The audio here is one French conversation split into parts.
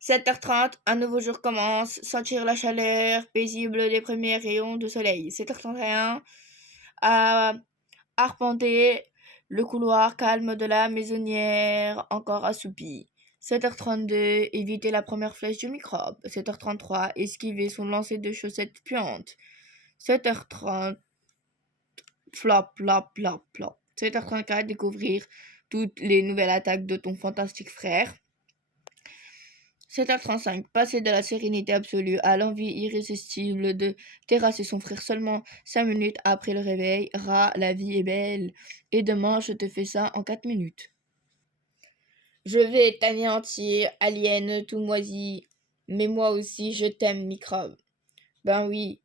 7h30, un nouveau jour commence, sentir la chaleur paisible des premiers rayons de soleil. 7h31, à arpenter le couloir calme de la maisonnière encore assoupie. 7h32, éviter la première flèche du microbe. 7h33, esquiver son lancer de chaussettes puantes. 7h30, flop, flop, flop, flop. 7h34, découvrir toutes les nouvelles attaques de ton fantastique frère. 7h35, passer de la sérénité absolue à l'envie irrésistible de terrasser son frère seulement 5 minutes après le réveil. La vie est belle. Et demain, je te fais ça en 4 minutes. Je vais t'anéantir, alien tout moisi. Mais moi aussi, je t'aime, microbe. Ben oui,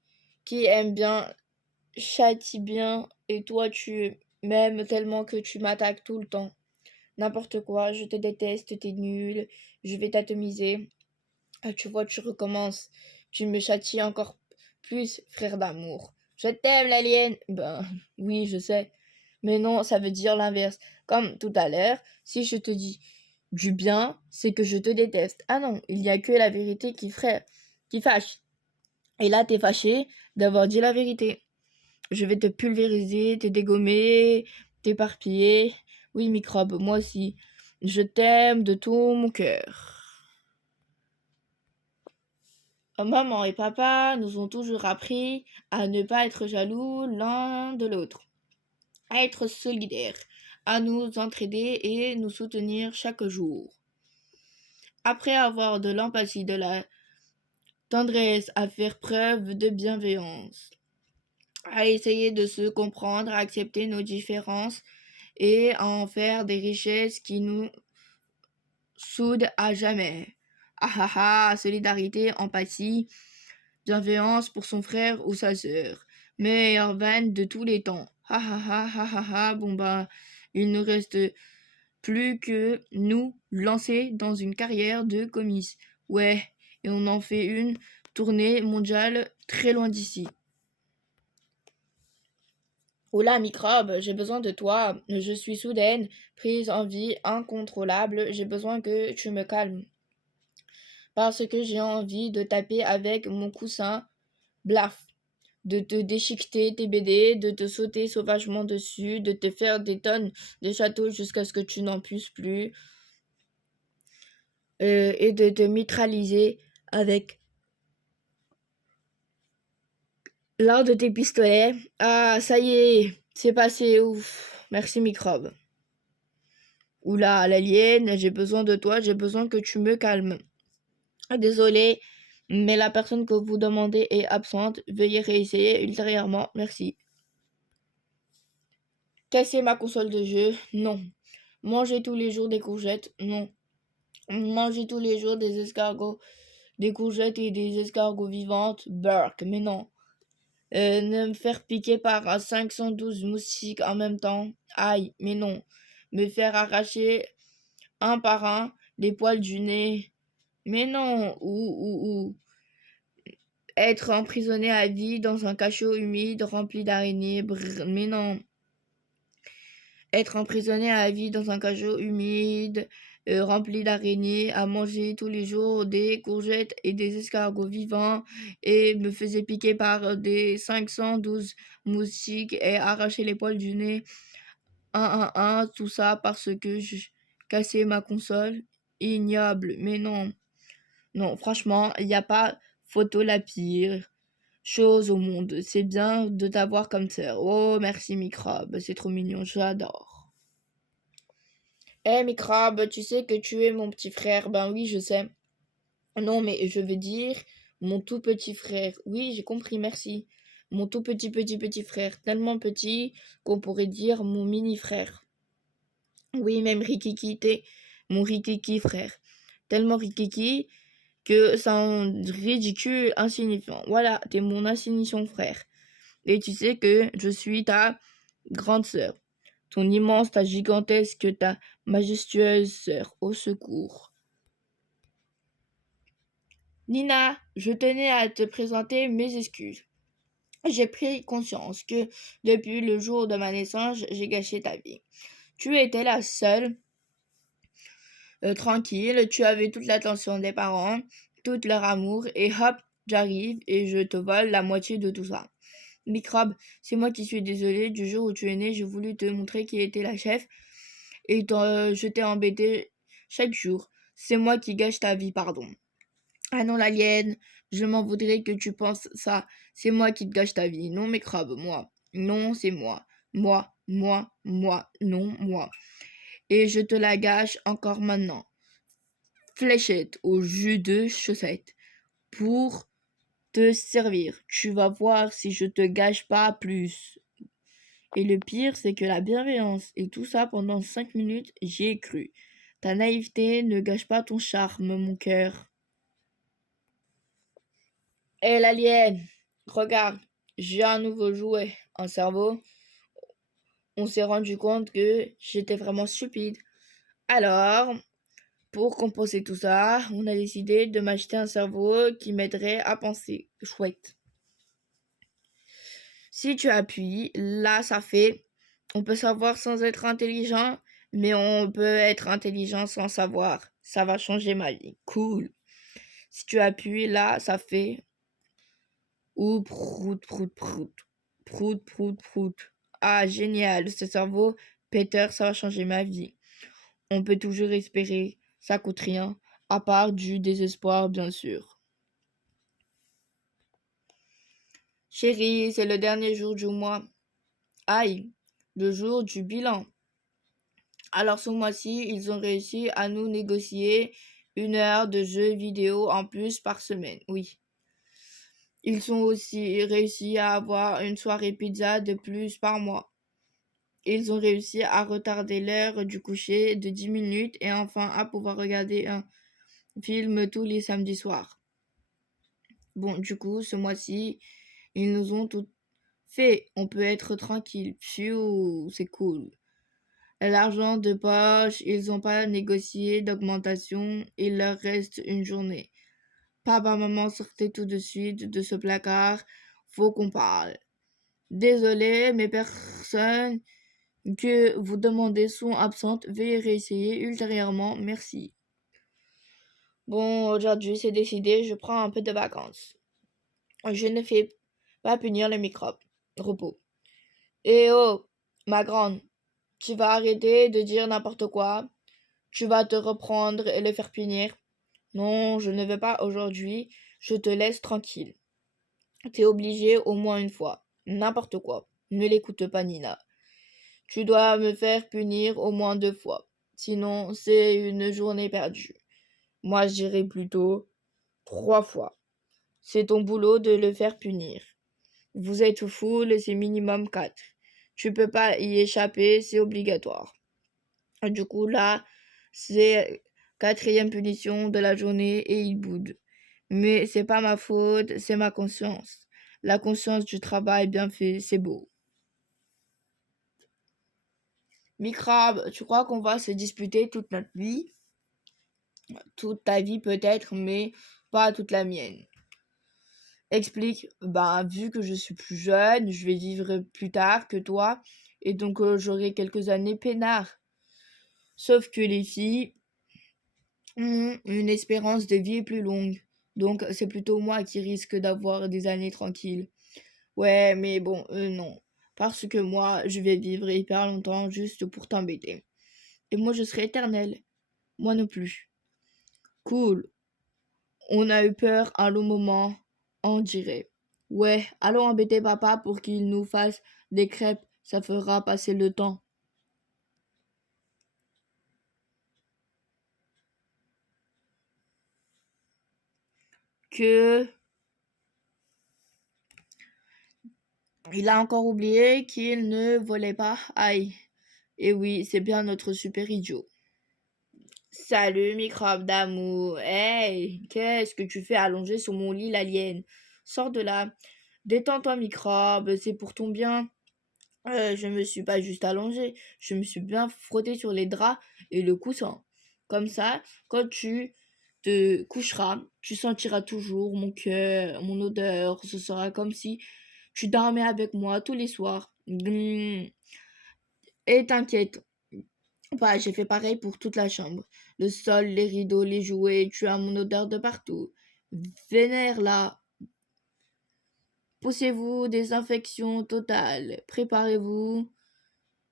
qui aime bien, châtie bien. Et toi, tu m'aimes tellement que tu m'attaques tout le temps. N'importe quoi, je te déteste, t'es nul. Je vais t'atomiser. Ah, tu vois, tu recommences. Tu me châties encore plus, frère d'amour. Je t'aime, l'alien. Ben, oui, je sais. Mais non, ça veut dire l'inverse. Comme tout à l'heure, si je te dis du bien, c'est que je te déteste. Ah non, il n'y a que la vérité qui fâche. Et là, t'es fâché d'avoir dit la vérité. Je vais te pulvériser, te dégommer, t'éparpiller. Oui, microbe, moi aussi. Je t'aime de tout mon cœur. Maman et papa nous ont toujours appris à ne pas être jaloux l'un de l'autre, à être solidaires, à nous entraider et nous soutenir chaque jour. Après avoir de l'empathie, de la tendresse, à faire preuve de bienveillance, à essayer de se comprendre, à accepter nos différences et à en faire des richesses qui nous soudent à jamais. Ah ah ah, solidarité, empathie, bienveillance pour son frère ou sa sœur. Meilleure vanne de tous les temps. Ha ha ha ha ha ha. Bon bah, il ne reste plus que nous lancer dans une carrière de commis. Ouais, et on en fait une tournée mondiale très loin d'ici. Oula, microbe, j'ai besoin de toi. Je suis soudaine, prise en vie incontrôlable. J'ai besoin que tu me calmes. Parce que j'ai envie de taper avec mon coussin. Blaf. De te déchiqueter tes BD, de te sauter sauvagement dessus, de te faire des tonnes de châteaux jusqu'à ce que tu n'en puisses plus, et de te mitrailler avec l'un de tes pistolets. Ah, ça y est, c'est passé, ouf. Merci, microbe. Oula, l'alien, j'ai besoin de toi, j'ai besoin que tu me calmes. Désolé, mais la personne que vous demandez est absente. Veuillez réessayer ultérieurement. Merci. Casser ma console de jeu? Non. Manger tous les jours des courgettes? Non. Manger tous les jours des escargots, des courgettes et des escargots vivantes? Burk, mais non. Ne me faire piquer par 512 moustiques en même temps? Aïe, mais non. Me faire arracher un par un les poils du nez? Mais non. Ou être emprisonné à vie dans un cachot humide rempli d'araignées? Brrr, mais non. Être emprisonné à vie dans un cachot humide, rempli d'araignées, à manger tous les jours des courgettes et des escargots vivants, et me faisait piquer par des 512 moustiques et arracher les poils du nez, un, tout ça parce que je cassais ma console. Ignoble, mais non. Non, franchement, il n'y a pas photo la pire chose au monde. C'est bien de t'avoir comme sœur. Oh, merci, microbe, c'est trop mignon, j'adore. Eh, microbe, tu sais que tu es mon petit frère. Ben oui, je sais. Non, mais je veux dire mon tout petit frère. Oui, j'ai compris, merci. Mon tout petit frère. Tellement petit qu'on pourrait dire mon mini frère. Oui, même Rikiki, t'es mon Rikiki frère. Tellement Rikiki que c'est un ridicule insignifiant. Voilà, t'es mon insignifiant frère. Et tu sais que je suis ta grande sœur. Ton immense, ta gigantesque, ta majestueuse sœur, au secours. Nina, je tenais à te présenter mes excuses. J'ai pris conscience que depuis le jour de ma naissance, j'ai gâché ta vie. Tu étais la seule tranquille, tu avais toute l'attention des parents, tout leur amour, et hop, j'arrive et je te vole la moitié de tout ça. Microbe, c'est moi qui suis désolée. Du jour où tu es né, j'ai voulu te montrer qui était la chef et je t'ai embêté chaque jour. C'est moi qui gâche ta vie, pardon. Ah non, l'alien, je m'en voudrais que tu penses ça. C'est moi qui te gâche ta vie. Non, microbe, moi. Non, c'est moi. Moi. Non, moi. Et je te la gâche encore maintenant. Fléchette au jus de chaussette. Pour te servir. Tu vas voir si je te gâche pas plus. Et le pire, c'est que la bienveillance et tout ça pendant 5 minutes, j'y ai cru. Ta naïveté ne gâche pas ton charme, mon cœur. Hé l'alien, regarde, j'ai un nouveau jouet, un cerveau. On s'est rendu compte que j'étais vraiment stupide. Alors, pour compenser tout ça, on a décidé de m'acheter un cerveau qui m'aiderait à penser. Chouette. Si tu appuies, là, ça fait. On peut savoir sans être intelligent, mais on peut être intelligent sans savoir. Ça va changer ma vie. Cool. Si tu appuies, là, ça fait. Ou prout, prout, prout. Prout, prout, prout. Ah, génial. Ce cerveau, Peter, ça va changer ma vie. On peut toujours espérer. Ça coûte rien. À part du désespoir, bien sûr. Chérie, c'est le dernier jour du mois. Aïe, le jour du bilan. Alors ce mois-ci, ils ont réussi à nous négocier 1 heure de jeux vidéo en plus par semaine. Oui. Ils ont aussi réussi à avoir une soirée pizza de plus par mois. Ils ont réussi à retarder l'heure du coucher de 10 minutes et enfin à pouvoir regarder un film tous les samedis soirs. Bon, du coup, ce mois-ci, ils nous ont tout fait. On peut être tranquille. Pfiou, c'est cool. L'argent de poche, ils n'ont pas négocié d'augmentation, il leur reste une journée. Papa, maman, sortez tout de suite de ce placard, faut qu'on parle. Désolé, mais personnes que vous demandez sont absentes, veuillez réessayer ultérieurement, merci. Bon, aujourd'hui c'est décidé, je prends un peu de vacances. Je ne fais pas punir les microbes. Repos. Eh oh, ma grande, tu vas arrêter de dire n'importe quoi. Tu vas te reprendre et le faire punir. Non, je ne vais pas aujourd'hui. Je te laisse tranquille. T'es obligé au moins une fois. N'importe quoi. Ne l'écoute pas, Nina. Tu dois me faire punir au moins 2 fois. Sinon, c'est une journée perdue. Moi, je dirais plutôt 3 fois. C'est ton boulot de le faire punir. Vous êtes full, c'est minimum 4. Tu peux pas y échapper, c'est obligatoire. Du coup, là, c'est 4e punition de la journée et il boude. Mais c'est pas ma faute, c'est ma conscience. La conscience du travail bien fait, c'est beau. Microbe, tu crois qu'on va se disputer toute notre vie? Toute ta vie peut-être, mais pas toute la mienne. Explique, vu que je suis plus jeune, je vais vivre plus tard que toi, et donc j'aurai quelques années peinard. Sauf que les filles ont une espérance de vie plus longue. Donc c'est plutôt moi qui risque d'avoir des années tranquilles. Ouais, mais bon, non. Parce que moi, je vais vivre hyper longtemps juste pour t'embêter. Et moi, je serai éternelle. Moi non plus. Cool. On a eu peur un long moment, on dirait. Ouais, allons embêter papa pour qu'il nous fasse des crêpes. Ça fera passer le temps. Que il a encore oublié qu'il ne volait pas. Aïe. Et oui, c'est bien notre super idiot. Salut, microbe d'amour. Hey, qu'est-ce que tu fais allongé sur mon lit, l'alien? Sors de là. Détends-toi, microbe, c'est pour ton bien. Je me suis pas juste allongée, je me suis bien frottée sur les draps et le coussin. Comme ça, quand tu te coucheras, tu sentiras toujours mon cœur, mon odeur. Ce sera comme si tu dormais avec moi tous les soirs. Et t'inquiète, Bah, j'ai fait pareil pour toute la chambre. Le sol, les rideaux, les jouets, tu as mon odeur de partout. Vénère là. Poussez-vous, désinfection totale. Préparez-vous.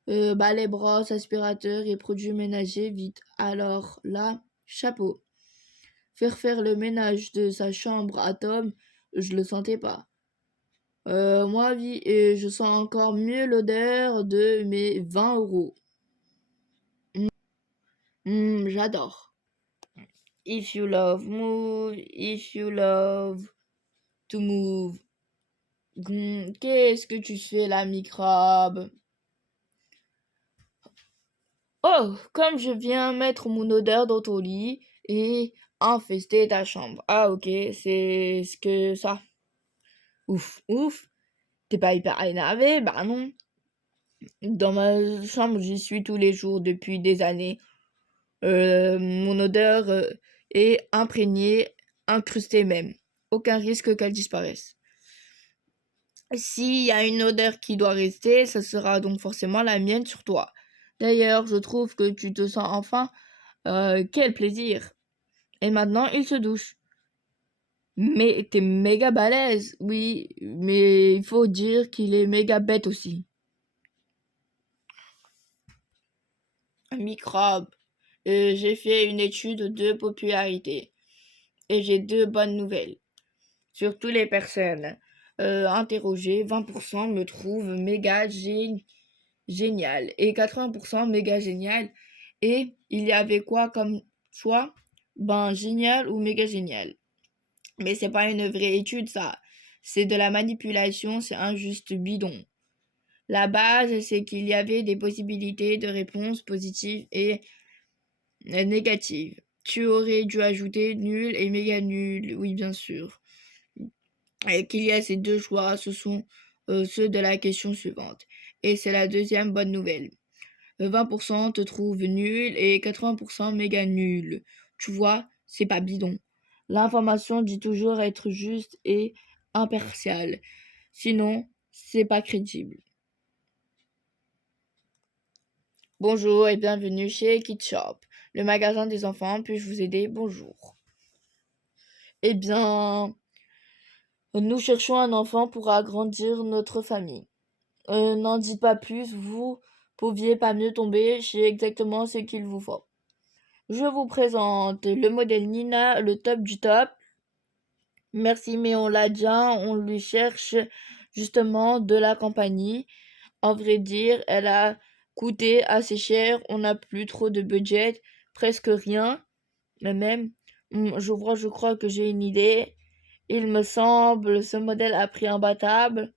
Balai, brosse, aspirateur et produits ménagers, vite. Alors là, chapeau. Faire le ménage de sa chambre à Tom, je le sentais pas. Moi, oui, et je sens encore mieux l'odeur de mes 20 €. J'adore. If you love move, if you love to move. Qu'est-ce que tu fais là, microbe? Oh, comme je viens mettre mon odeur dans ton lit et infester ta chambre. Ah, ok, c'est ce que ça. Ouf, ouf. T'es pas hyper énervé? Bah non. Dans ma chambre, j'y suis tous les jours depuis des années. Mon odeur est imprégnée, incrustée même. Aucun risque qu'elle disparaisse. S'il y a une odeur qui doit rester, ça sera donc forcément la mienne sur toi. D'ailleurs, je trouve que tu te sens enfin. Quel plaisir! Et maintenant, il se douche. Mais t'es méga balèze, oui, mais il faut dire qu'il est méga bête aussi. Un microbe. J'ai fait une étude de popularité et j'ai deux bonnes nouvelles. Sur toutes les personnes interrogées, 20% me trouvent méga génial et 80% méga génial. Et il y avait quoi comme choix? Ben, génial ou méga génial. Mais c'est pas une vraie étude, ça. C'est de la manipulation, c'est un juste bidon. La base, c'est qu'il y avait des possibilités de réponses positives et négatives. Tu aurais dû ajouter nul et méga nul, oui, bien sûr. Et qu'il y a ces deux choix, ce sont ceux de la question suivante. Et c'est la deuxième bonne nouvelle. 20% te trouvent nul et 80% méga nul. Tu vois, c'est pas bidon. L'information dit toujours être juste et impartiale. Sinon, c'est pas crédible. Bonjour et bienvenue chez Kid Shop, le magasin des enfants. Puis-je vous aider? Bonjour. Eh bien, nous cherchons un enfant pour agrandir notre famille. N'en dites pas plus, vous pouviez pas mieux tomber chez exactement ce qu'il vous faut. Je vous présente le modèle Nina, le top du top. Merci, mais on l'a déjà, on lui cherche justement de la compagnie. En vrai dire, elle a coûté assez cher, on n'a plus trop de budget, presque rien. Mais même, je crois que j'ai une idée. Il me semble, ce modèle a prix imbattable.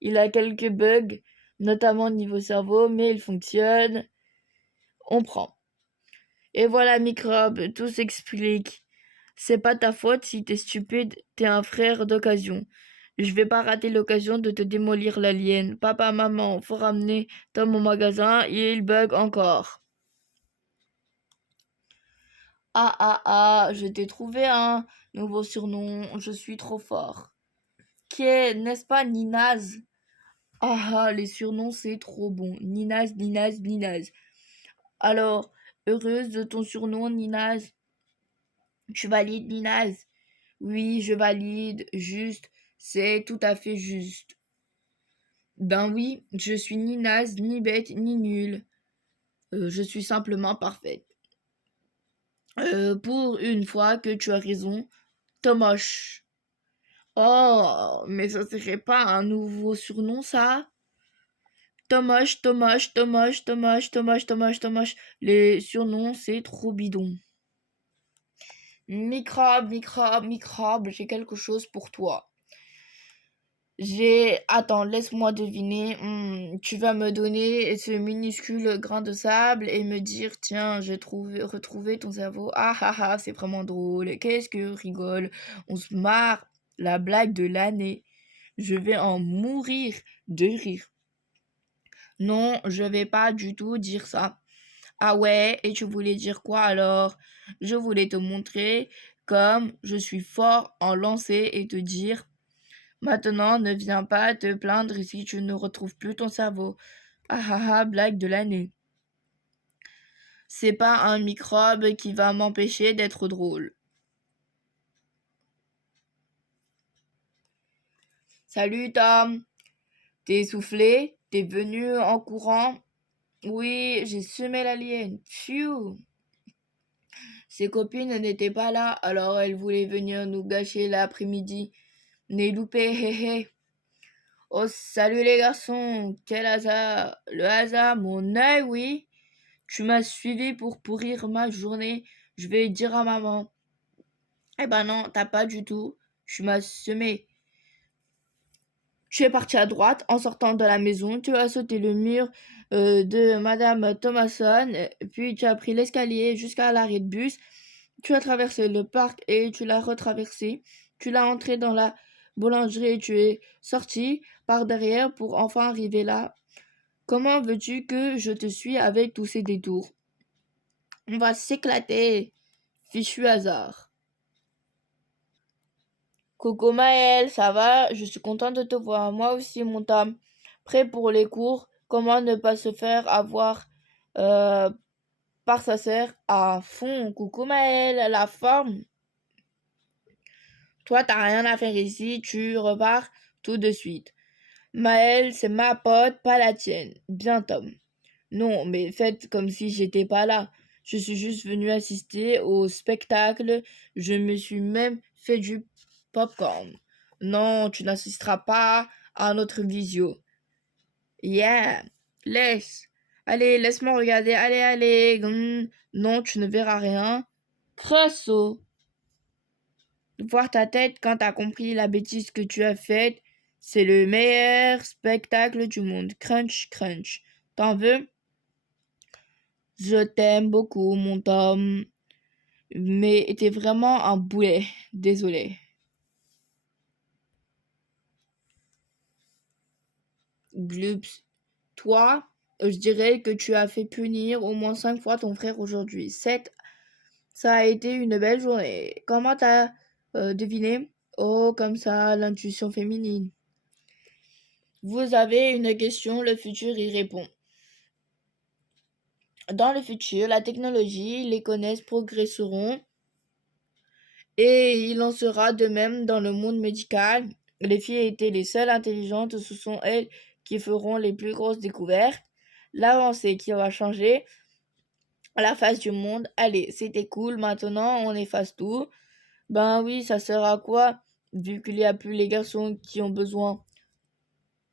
Il a quelques bugs, notamment niveau cerveau, mais il fonctionne. On prend. Et voilà, microbe, tout s'explique. C'est pas ta faute si t'es stupide, t'es un frère d'occasion. Je vais pas rater l'occasion de te démolir l'alien. Papa, maman, faut ramener Tom au magasin et il bug encore. Ah, je t'ai trouvé un nouveau surnom, je suis trop fort. N'est-ce pas Ninaz? Les surnoms c'est trop bon. Ninaz, Ninaz, Ninaz. Alors, heureuse de ton surnom, Ninaz? Tu valides, Ninaz? Oui, je valide, juste, c'est tout à fait juste. Ben oui, je suis ni naze, ni bête, ni nulle. Je suis simplement parfaite. Pour une fois que tu as raison, Tomoche. Oh, mais ça serait pas un nouveau surnom, ça? Tomoche, Tomoche, Tomoche, Tomoche, Tomoche, Tomoche, Tomoche. Les surnoms, c'est trop bidon. Microbe, microbe, microbe, j'ai quelque chose pour toi. Attends, laisse-moi deviner. Tu vas me donner ce minuscule grain de sable et me dire, tiens, j'ai retrouvé ton cerveau. C'est vraiment drôle. Qu'est-ce que rigole? On se marre. La blague de l'année. Je vais en mourir de rire. Non, je vais pas du tout dire ça. Ah ouais, et tu voulais dire quoi alors? Je voulais te montrer comme je suis fort en lancer et te dire. Maintenant, ne viens pas te plaindre si tu ne retrouves plus ton cerveau. Blague de l'année. C'est pas un microbe qui va m'empêcher d'être drôle. Salut Tom, t'es essoufflé? T'es venu en courant? Oui, j'ai semé l'alien. Pfiou! Ses copines n'étaient pas là, alors elles voulaient venir nous gâcher l'après-midi. N'est loupé, hé hé. Oh, salut les garçons, quel hasard! Le hasard, mon œil, oui. Tu m'as suivi pour pourrir ma journée. Je vais dire à maman. Eh ben non, t'as pas du tout. Tu m'as semé. Tu es parti à droite en sortant de la maison, tu as sauté le mur de Madame Thomason, puis tu as pris l'escalier jusqu'à l'arrêt de bus, tu as traversé le parc et tu l'as retraversé, tu l'as entré dans la boulangerie et tu es sorti par derrière pour enfin arriver là. Comment veux-tu que je te suis avec tous ces détours? On va s'éclater, fichu hasard. Coucou Maëlle, ça va? Je suis contente de te voir. Moi aussi, mon Tom. Prêt pour les cours? Comment ne pas se faire avoir euh, par sa sœur à fond? Coucou Maëlle, la forme? Toi, t'as rien à faire ici, tu repars tout de suite. Maëlle, c'est ma pote, pas la tienne. Bien, Tom. Non, mais faites comme si j'étais pas là. Je suis juste venue assister au spectacle. Je me suis même fait du popcorn. Non, tu n'assisteras pas à notre visio. Yeah, laisse. Allez, laisse-moi regarder. Allez, allez. Non, tu ne verras rien. Crasso. Voir ta tête quand t'as compris la bêtise que tu as faite, c'est le meilleur spectacle du monde. Crunch, crunch. T'en veux? Je t'aime beaucoup, mon Tom, mais t'es vraiment un boulet. Désolé. Glups, toi, je dirais que tu as fait punir au moins 5 fois ton frère aujourd'hui. 7, ça a été une belle journée. Comment t'as deviné? Oh, comme ça, l'intuition féminine. Vous avez une question, le futur y répond. Dans le futur, la technologie, les connaisses progresseront et il en sera de même dans le monde médical. Les filles étaient les seules intelligentes, ce sont elles qui feront les plus grosses découvertes. L'avancée qui va changer la face du monde. Allez, c'était cool, maintenant on efface tout. Ben oui, ça sert à quoi, vu qu'il n'y a plus les garçons qui ont besoin.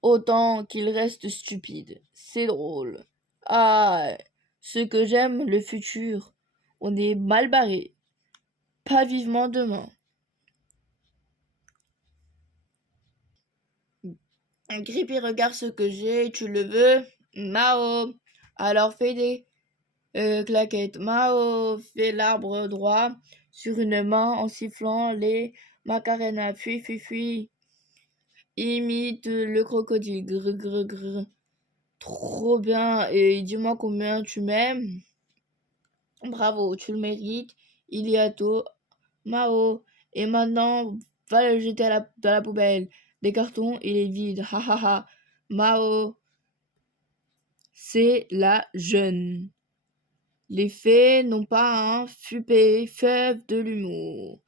Autant qu'ils restent stupides. C'est drôle. Ah, ce que j'aime, le futur. On est mal barré. Pas vivement demain. Grippy, regarde ce que j'ai, tu le veux? Mao. Alors fais des claquettes. Mao fait l'arbre droit sur une main en sifflant les macarenas. Fui. Imite le crocodile. Grr. Trop bien. Et dis-moi combien tu m'aimes. Bravo, tu le mérites. Il y a tout. Mao. Et maintenant, va le jeter dans la poubelle. Des cartons, il est vide. Ha ha ha. Mao. C'est la jeune. Les fées n'ont pas un fève de l'humour,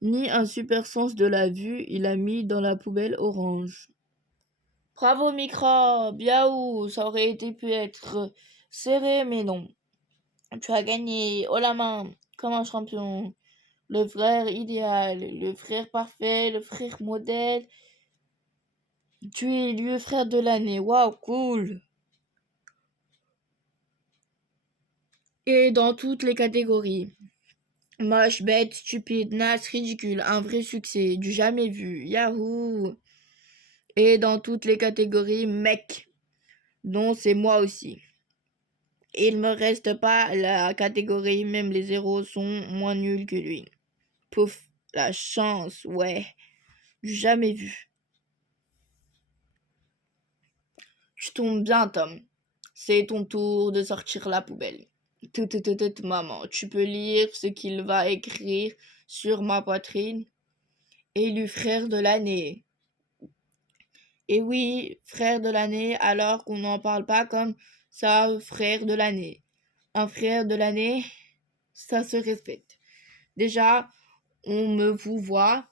ni un super sens de la vue, il a mis dans la poubelle orange. Bravo microbe, Yaou, ça aurait été pu être serré, mais non. Tu as gagné, haut la main, comme un champion. Le frère idéal, le frère parfait, le frère modèle. Tu es élu frère de l'année, waouh, cool. Et dans toutes les catégories. Moche, bête, stupide, naze, ridicule, un vrai succès, du jamais vu, yahoo! Et dans toutes les catégories, mec, dont c'est moi aussi. Il me reste pas la catégorie, même les zéros sont moins nuls que lui. Pouf, la chance, ouais, du jamais vu. Tu tombes bien, Tom. C'est ton tour de sortir la poubelle. Maman, tu peux lire ce qu'il va écrire sur ma poitrine. Élu frère de l'année. Et oui, frère de l'année, alors qu'on n'en parle pas comme ça, frère de l'année. Un frère de l'année, ça se respecte. Déjà, on me vous voit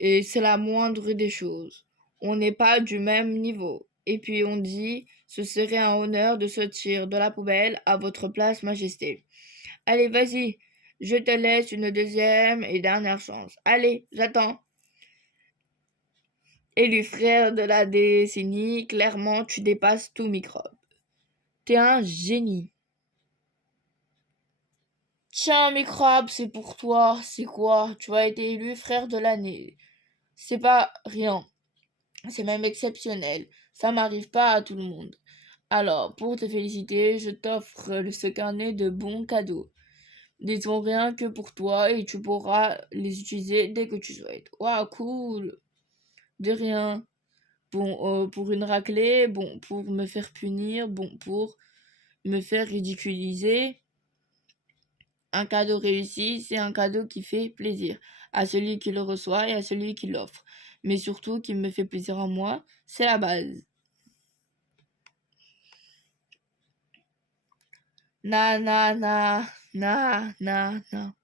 et c'est la moindre des choses. On n'est pas du même niveau. Et puis on dit, ce serait un honneur de sortir de la poubelle à votre place, Majesté. Allez, vas-y, je te laisse une deuxième et dernière chance. Allez, j'attends. Élu frère de la décennie, clairement, tu dépasses tout microbe. T'es un génie. Tiens, microbe, c'est pour toi. C'est quoi? Tu as été élu frère de l'année. C'est pas rien. C'est même exceptionnel. Ça m'arrive pas à tout le monde. Alors, pour te féliciter, je t'offre ce carnet de bons cadeaux. Ils sont rien que pour toi et tu pourras les utiliser dès que tu souhaites. Waouh, cool. De rien. Bon, pour une raclée, bon, pour me faire punir, bon, pour me faire ridiculiser. Un cadeau réussi, c'est un cadeau qui fait plaisir à celui qui le reçoit et à celui qui l'offre. Mais surtout, qui me fait plaisir à moi, c'est la base. Na, na, na, na, na, na.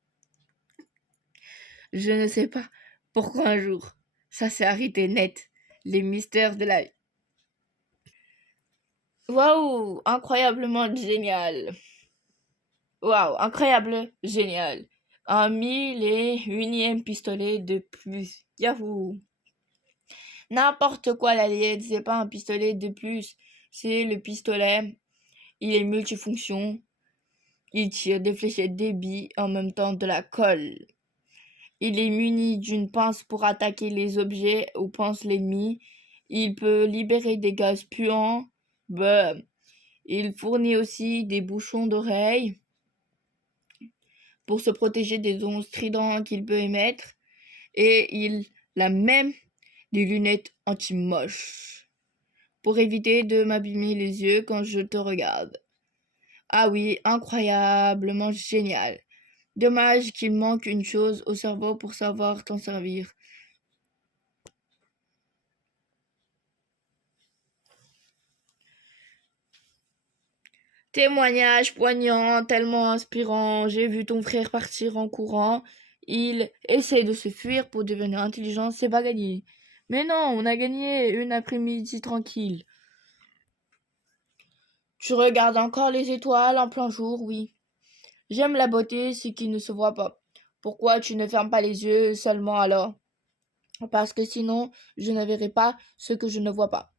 Je ne sais pas pourquoi un jour, ça s'est arrêté net. Les mystères de la vie. Waouh, incroyablement génial. Waouh, incroyable, génial. Un 1001e pistolet de plus. Yahoo! N'importe quoi, l'alien, c'est pas un pistolet de plus. C'est le pistolet. Il est multifonction. Il tire des fléchettes des billes en même temps de la colle. Il est muni d'une pince pour attaquer les objets où pense l'ennemi. Il peut libérer des gaz puants. Bah. Il fournit aussi des bouchons d'oreilles pour se protéger des ondes stridentes qu'il peut émettre. Et il a même des lunettes anti-moches pour éviter de m'abîmer les yeux quand je te regarde. Ah oui, incroyablement génial. Dommage qu'il manque une chose au cerveau pour savoir t'en servir. Témoignage poignant, tellement inspirant. J'ai vu ton frère partir en courant. Il essaie de se fuir pour devenir intelligent, c'est pas gagné. Mais non, on a gagné une après-midi tranquille. Tu regardes encore les étoiles en plein jour, oui. J'aime la beauté, ce qui ne se voit pas. Pourquoi tu ne fermes pas les yeux seulement alors? Parce que sinon, je ne verrai pas ce que je ne vois pas.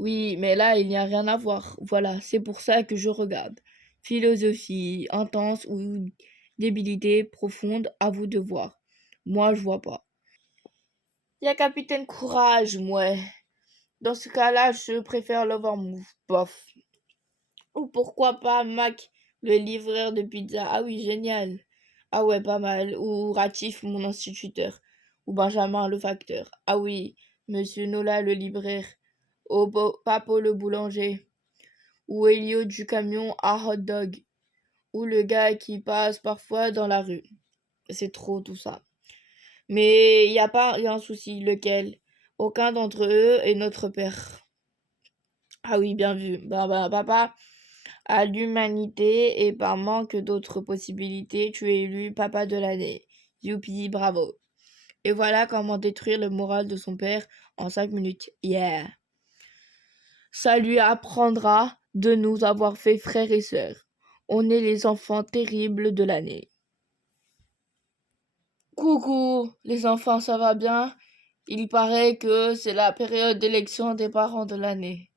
Oui, mais là, il n'y a rien à voir. Voilà, c'est pour ça que je regarde. Philosophie intense ou débilité profonde, à vous de voir. Moi, je vois pas. Il y a Capitaine Courage, moi. Dans ce cas-là, je préfère l'Overmove. Bof. Ou pourquoi pas Mac, le livreur de pizza. Ah oui, génial. Ah ouais, pas mal. Ou Ratif, mon instituteur. Ou Benjamin, le facteur. Ah oui, Monsieur Nola, le libraire. Ou Papo, le boulanger. Ou Elio du camion à hot dog. Ou le gars qui passe parfois dans la rue. C'est trop tout ça. Mais il n'y a pas y a un souci. Lequel? Aucun d'entre eux est notre père. Ah oui, bien vu. Papa. À l'humanité et par manque d'autres possibilités, tu es élu papa de l'année. Youpi, bravo. Et voilà comment détruire le moral de son père en 5 minutes. Yeah. Ça lui apprendra de nous avoir fait frères et sœurs. On est les enfants terribles de l'année. Coucou, les enfants, ça va bien? Il paraît que c'est la période d'élection des parents de l'année.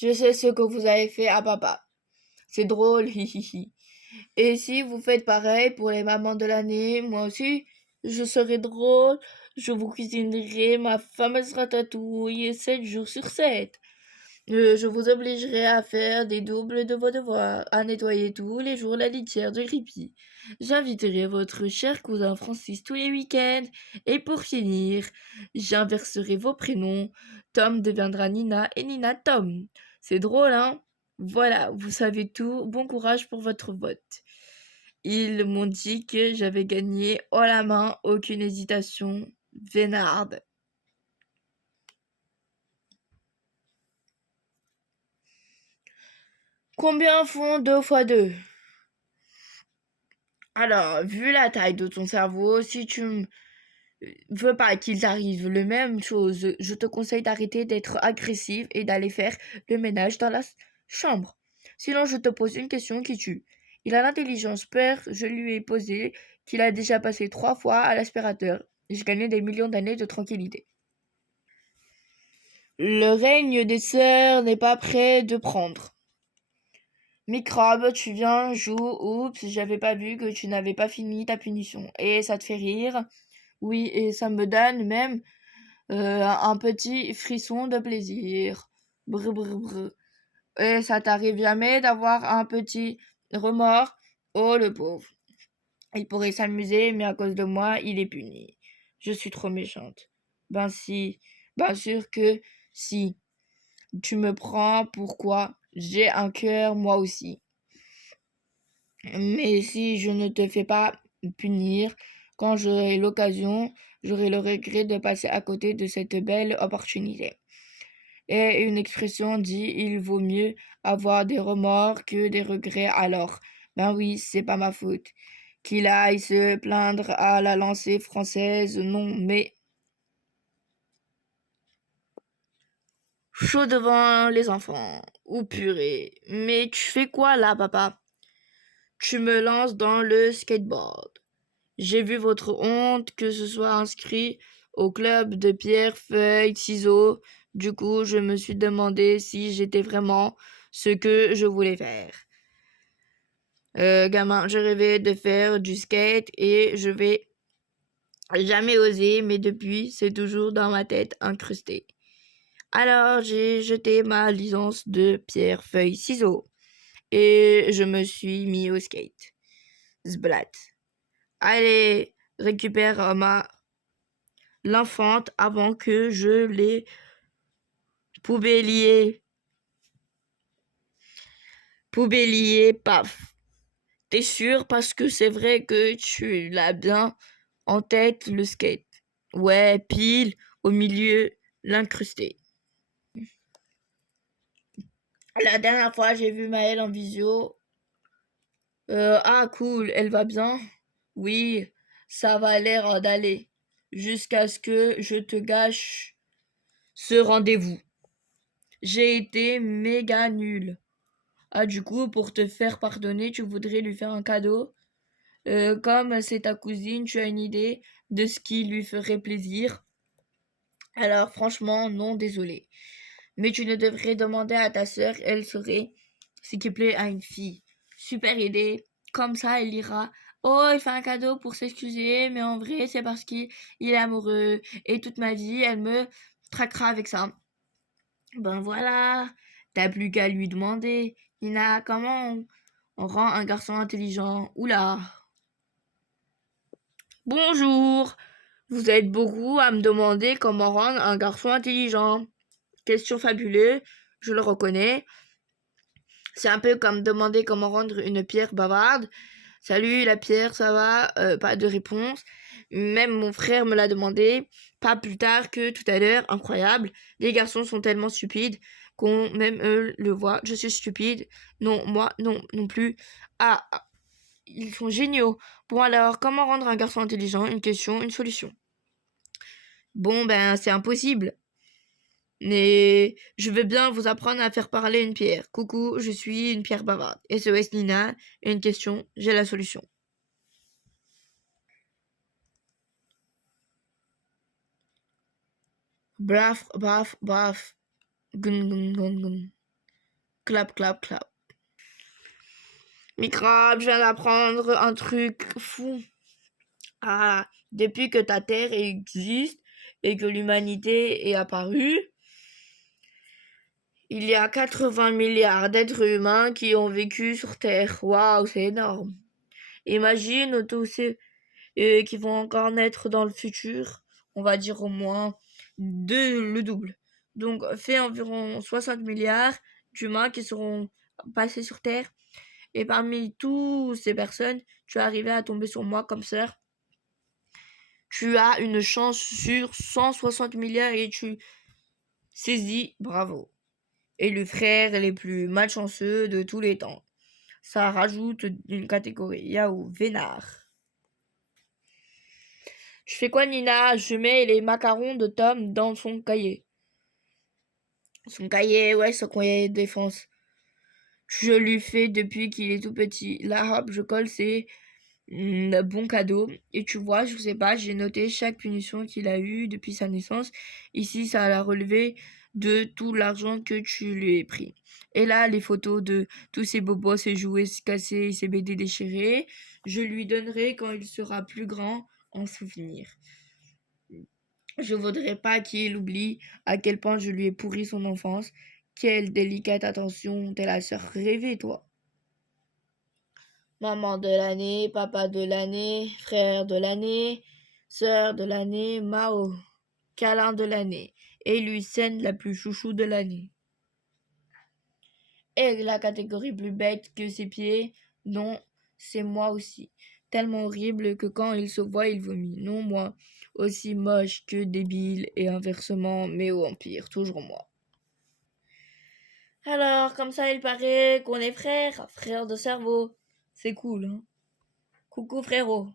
Je sais ce que vous avez fait à papa. C'est drôle, hihihi. Et si vous faites pareil pour les mamans de l'année, moi aussi, je serai drôle. Je vous cuisinerai ma fameuse ratatouille 7 jours sur 7. Je vous obligerai à faire des doubles de vos devoirs, à nettoyer tous les jours la litière de Grippy. J'inviterai votre cher cousin Francis tous les week-ends. Et pour finir, j'inverserai vos prénoms. Tom deviendra Nina et Nina Tom. C'est drôle, hein? Voilà, vous savez tout. Bon courage pour votre vote. Ils m'ont dit que j'avais gagné haut la main, aucune hésitation. Vénarde. Combien font 2 fois 2? Alors, vu la taille de ton cerveau, si tu veux pas qu'il t'arrive le même chose, je te conseille d'arrêter d'être agressive et d'aller faire le ménage dans la chambre. Sinon, je te pose une question qui tue. Il a l'intelligence peur, je lui ai posé qu'il a déjà passé 3 fois à l'aspirateur. J'ai gagné des millions d'années de tranquillité. Le règne des sœurs n'est pas prêt de prendre. Microbe, tu viens, joue, oups, j'avais pas vu que tu n'avais pas fini ta punition. Et ça te fait rire? Oui, et ça me donne même un petit frisson de plaisir. Brr, brr, brr. Et ça t'arrive jamais d'avoir un petit remords? Oh, le pauvre. Il pourrait s'amuser, mais à cause de moi, il est puni. Je suis trop méchante. Ben si, bien sûr que si. Tu me prends pourquoi j'ai un cœur moi aussi. Mais si je ne te fais pas punir, quand j'aurai l'occasion, j'aurai le regret de passer à côté de cette belle opportunité. Et une expression dit il vaut mieux avoir des remords que des regrets alors. Ben oui, c'est pas ma faute. Qu'il aille se plaindre à la lancée française, non, mais chaud devant les enfants. Ou purée. Mais tu fais quoi là, papa? Tu me lances dans le skateboard. J'ai vu votre honte que ce soit inscrit au club de pierre, feuille, ciseaux. Du coup, je me suis demandé si j'étais vraiment ce que je voulais faire. Gamin, je rêvais de faire du skate et je vais jamais oser, mais depuis, c'est toujours dans ma tête incrusté. Alors, j'ai jeté ma licence de pierre, feuille, ciseaux et je me suis mis au skate. Zblat. Allez, récupère l'enfante avant que je les poubellier. Poubellier, paf. T'es sûr parce que c'est vrai que tu l'as bien en tête le skate. Ouais, pile au milieu l'incrusté. La dernière fois, j'ai vu Maëlle en visio. Ah, cool, elle va bien? Oui, ça va l'air d'aller. Jusqu'à ce que je te gâche ce rendez-vous. J'ai été méga nulle. Ah, du coup, pour te faire pardonner, tu voudrais lui faire un cadeau? Comme c'est ta cousine, tu as une idée de ce qui lui ferait plaisir? Alors, franchement, non, désolé. Mais tu ne devrais demander à ta sœur, elle saurait ce qui plaît à une fille. Super idée. Comme ça, elle ira. Oh, il fait un cadeau pour s'excuser, mais en vrai, c'est parce qu'il est amoureux. Et toute ma vie, elle me traquera avec ça. Ben voilà, t'as plus qu'à lui demander. Nina, comment on rend un garçon intelligent? Oula. Bonjour. Vous êtes beaucoup à me demander comment rendre un garçon intelligent. Question fabuleuse, je le reconnais. C'est un peu comme demander comment rendre une pierre bavarde. Salut la pierre, ça va? Pas de réponse. Même mon frère me l'a demandé, pas plus tard que tout à l'heure. Incroyable. Les garçons sont tellement stupides qu'on même eux le voient. Je suis stupide. Non, moi, non plus. Ah, ils sont géniaux. Bon alors, comment rendre un garçon intelligent? Une question, une solution. Bon ben, c'est impossible. Mais je veux bien vous apprendre à faire parler une pierre. Coucou, je suis une pierre bavarde. SOS Nina, une question, j'ai la solution. Braf, baf, baf. Gun, gun, gun, gun. Clap, clap, clap. Microbe, je viens d'apprendre un truc fou. Ah, depuis que ta Terre existe et que l'humanité est apparue, il y a 80 milliards d'êtres humains qui ont vécu sur Terre. Waouh, c'est énorme. Imagine tous ceux qui vont encore naître dans le futur. On va dire au moins le double. Donc, fait environ 60 milliards d'humains qui seront passés sur Terre. Et parmi toutes ces personnes, tu es arrivé à tomber sur moi comme sœur. Tu as une chance sur 160 milliards et tu saisis, bravo. et le frère les plus malchanceux de tous les temps. Ça rajoute une catégorie. Yahoo, vénard. Tu fais quoi, Nina? Je mets les macarons de Tom dans son cahier. Son cahier, ouais, son cahier de défense. Je lui fais depuis qu'il est tout petit. Là, hop, je colle ses bons cadeaux. Et tu vois, je sais pas, j'ai noté chaque punition qu'il a eue depuis sa naissance. Ici, ça l'a relevé de tout l'argent que tu lui as pris. Et là, les photos de tous ses bobos, ses jouets cassés, ses BD déchirés, je lui donnerai quand il sera plus grand en souvenir. Je voudrais pas qu'il oublie à quel point je lui ai pourri son enfance. Quelle délicate attention, t'es la sœur rêvée, toi. Maman de l'année, papa de l'année, frère de l'année, sœur de l'année, Mao, câlin de l'année, et Lucène la plus chouchou de l'année. Et la catégorie plus bête que ses pieds, non, c'est moi aussi. Tellement horrible que quand il se voit, il vomit. Non, moi, aussi moche que débile, et inversement, mais au empire, toujours moi. Alors, comme ça, il paraît qu'on est frères, frères de cerveau. C'est cool, hein? Coucou frérot.